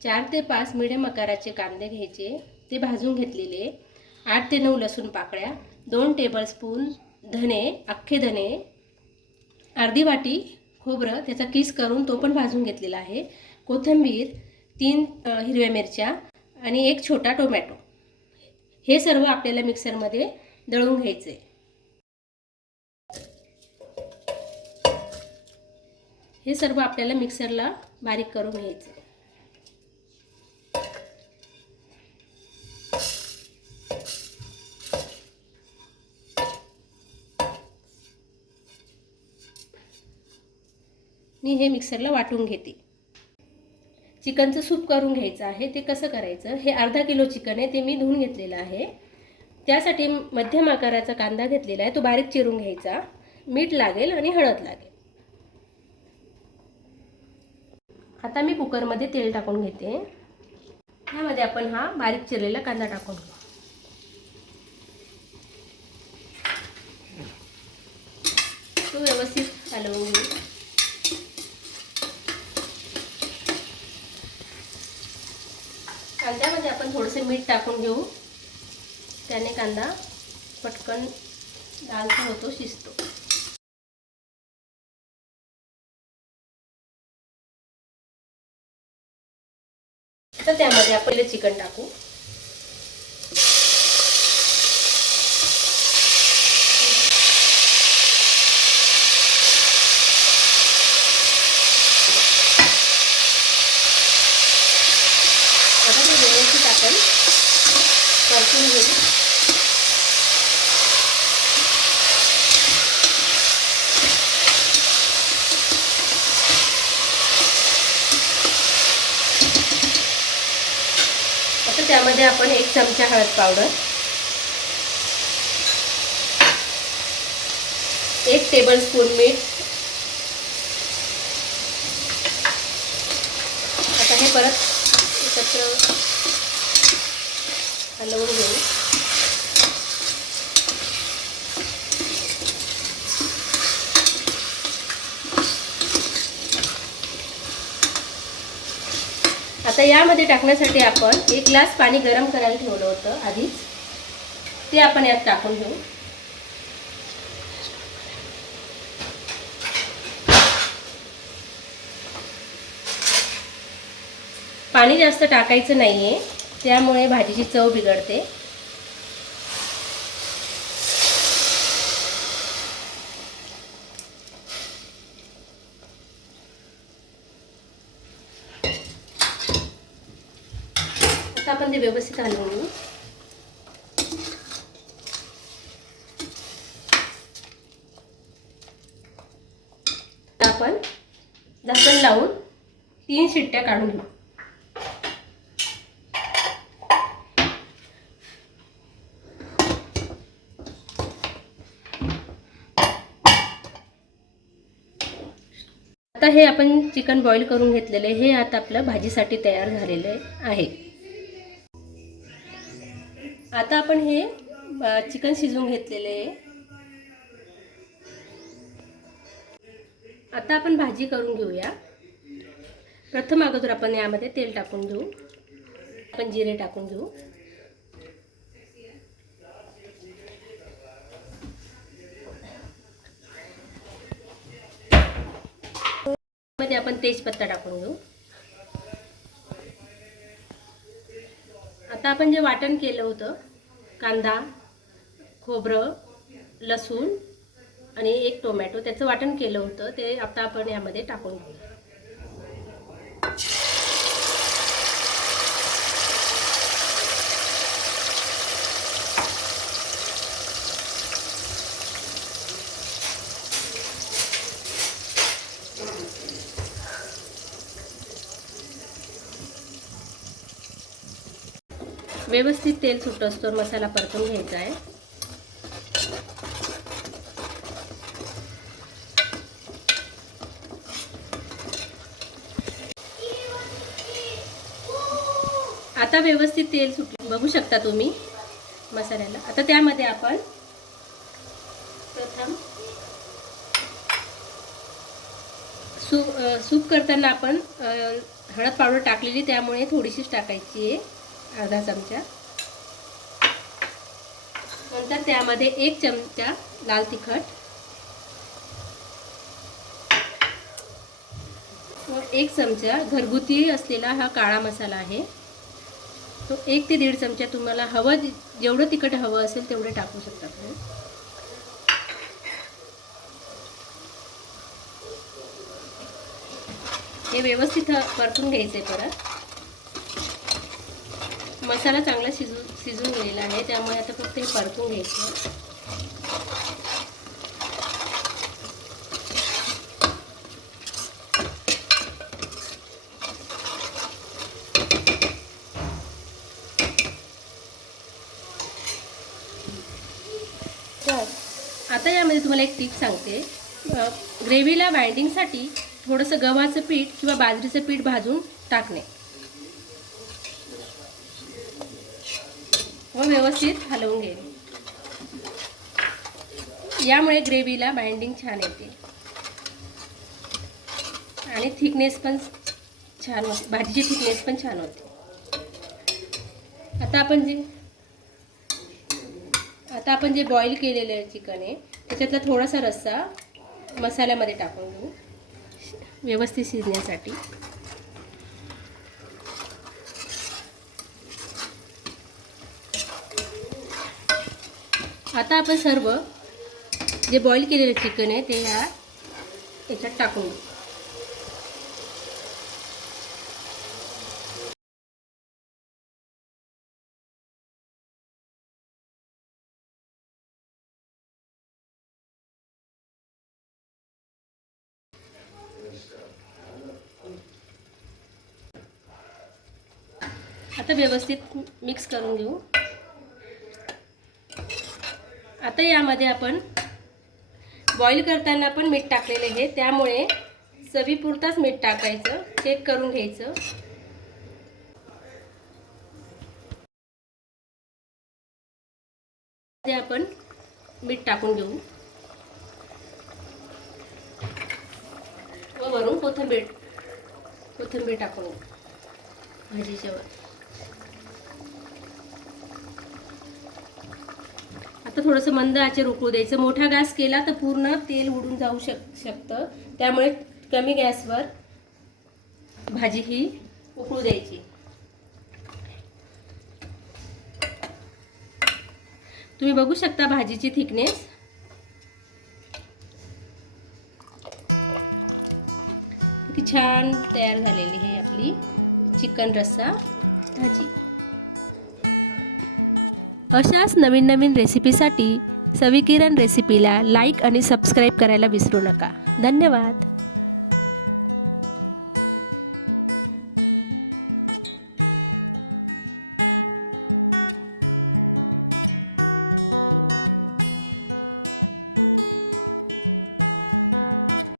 4 ते 5 मिडियम आकाराचे कांदे घ्यायचे, ते भाजून घेतलेले. 8 ते 9 लसूण पाकळ्या, 2 टेबलस्पून धने, अख्खे धने, अर्धी वाटी खोबरं त्याचा किस करून तो पण भाजून घेतलेला आहे, कोथिंबीर, 3 हिरव्या मिरच्या आणि 1 छोटा टोमॅटो. हे सर्व आपल्याला मिक्सरमध्ये दळून घ्यायचे. हे सर्व आपल्याला मिक्सरला बारीक करून घ्यायचे. मी हे मिक्सरला वाटून घेते. चिकनचं सूप करून घ्यायचं आहे. ते कसं करायचं, हे अर्धा किलो चिकन आहे, ते मी धुवून घेतलेलं आहे. त्यासाठी मध्यम आकाराचा कांदा घेतलेला आहे, तो बारीक चिरून घ्यायचा. मीठ लागेल आणि हळद लागेल. आता मी कुकरमध्ये तेल टाकून घेते. त्यामध्ये आपण हा बारीक चिरलेला कांदा टाकून घेऊ. तो व्यवस्थित हलवून घेऊ. कांद्यामध्ये आपण थोडेसे मीठ टाकून घेऊ, त्याने कांदा पटकन लालसर होतो, शिजतो. आता त्यामध्ये आपण चिकन टाकू. आता ते व्यवस्थित आपण परतून घेऊ. आता त्यामध्ये आपण 1 चमचा हळद पावडर, 1 टेबलस्पून मीठ. आता हे परत एकत्र हलवून घेऊ. आता यामध्ये टाकण्यासाठी आपण 1 ग्लास पाणी गरम करायला ठेवलं होतं आधीच, ते आपण यात टाकून घेऊ. पाणी जास्त टाकायचं नाहीये, त्यामुळे भाजीची चव बिघडते. आता आपण ते व्यवस्थित हलवून घेऊ. आपण झाकण लावून 3 शिट्ट्या काढून घेऊ. आता हे आपण चिकन बॉईल करून घेतलेले, हे आता आपल्या भाजीसाठी तयार झालेले आहे. आता आपण हे चिकन शिजवून घेतलेले आहे. आता आपण भाजी करून घेऊया. प्रथम अगोदर आपण यामध्ये तेल टाकून घेऊ. आपण जिरे टाकून घेऊ. मध्ये आपण तेजपत्ता टाकून घेऊ. आता आपण जे वाटण केलं होतं, कांदा, खोबरं, लसूण आणि 1 टोमॅटो, त्याचं वाटण केलं होतं, ते आता आपण यामध्ये टाकून घेऊ. व्यवस्थित तेल सुटोस्तोवर मसाला परतून घ्यायचा आहे. आता व्यवस्थित तेल सुटले बघू शकता तुम्ही मसाल्याला. आता त्यामध्ये आपण प्रथम सूप करताना आपण हळद पावडर टाकलेली त्यामुळे थोडीशीच टाकायची आहे, अर्धा चमचा. नंतर त्यामध्ये 1 चमचा लाल तिखट व 1 चमचा घरगुती असलेला हा काळा मसाला आहे. तो 1 ते 1.5 चमचा तुम्हाला हवं जेवढं तिखट हवं असेल तेवढं टाकू शकता तुम्ही. हे व्यवस्थित परतून घ्यायचं आहे. परत मसाला चांगला शिजून गेलेला आहे, त्यामुळे आता फक्त हे परतून घ्यायचं. आता यामध्ये तुम्हाला एक टिप सांगते. ग्रेव्हीला बाइंडिंगसाठी थोडंसं गव्हाचं पीठ किंवा बाजरीचं पीठ भाजून टाकणे व व्यवस्थित हलवून घेणे. यामुळे ग्रेव्हीला बाइंडिंग छान येते आणि थिकनेस पण छान होते, भाजीची थिकनेस पण छान होते. आता आपण जे बॉईल केलेलं चिकन आहे त्याच्यातला थोडासा रस्सा मसाल्यामध्ये टाकून घेऊ व्यवस्थित शिजण्यासाठी. आता आपण सर्व जे बॉईल केलेलं चिकन आहे ते याच्यात टाकून घेऊ. आता व्यवस्थित मिक्स करून घेऊ. आता यामध्ये आपण बॉईल करताना पण मीठ टाकलेले आहे, त्यामुळे चवीपुरताच मीठ टाकायचं, चेक करून घ्यायचं. ते आपण मीठ टाकून घेऊ व वरून कोथिंबीर टाकून घेऊ भाजीच्या वर. आता थोडंसं मंद आचेवर उकळू द्यायचं. मोठा गॅस केला तर पूर्ण तेल उडून जाऊ शकतं, त्यामुळे कमी गॅसवर भाजी ही उकळू द्यायची. तुम्ही बघू शकता भाजीची थिकनेस. किती छान तयार झालेली आहे आपली चिकन रस्सा भाजी. अशाच नवीन रेसिपीसाठी सविकिरण रेसिपीला लाईक आणि सबस्क्राईब करायला विसरू नका. धन्यवाद.